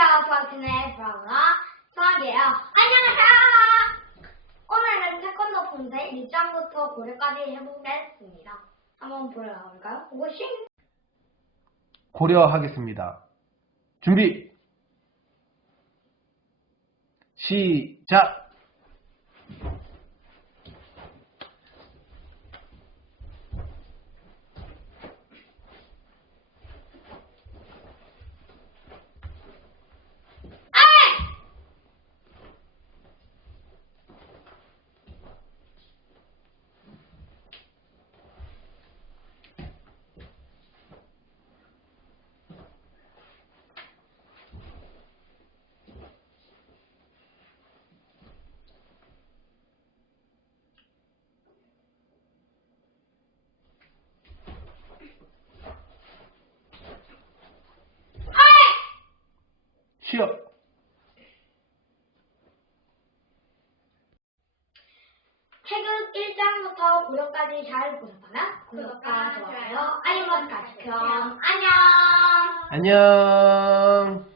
안녕하세요. 저학년의 브라우나 정학이에요. 안녕하세요. 오늘은 태권도 본대 1장부터 고래까지 해보겠습니다. 한번 보러 가볼까요? 고고싱! 고려하겠습니다. 준비! 시작! 쉬어! 태극 1장부터 고려까지 잘 보셨다면 구독과 좋아요, 알림 버튼까지 그럼 안녕! 안녕!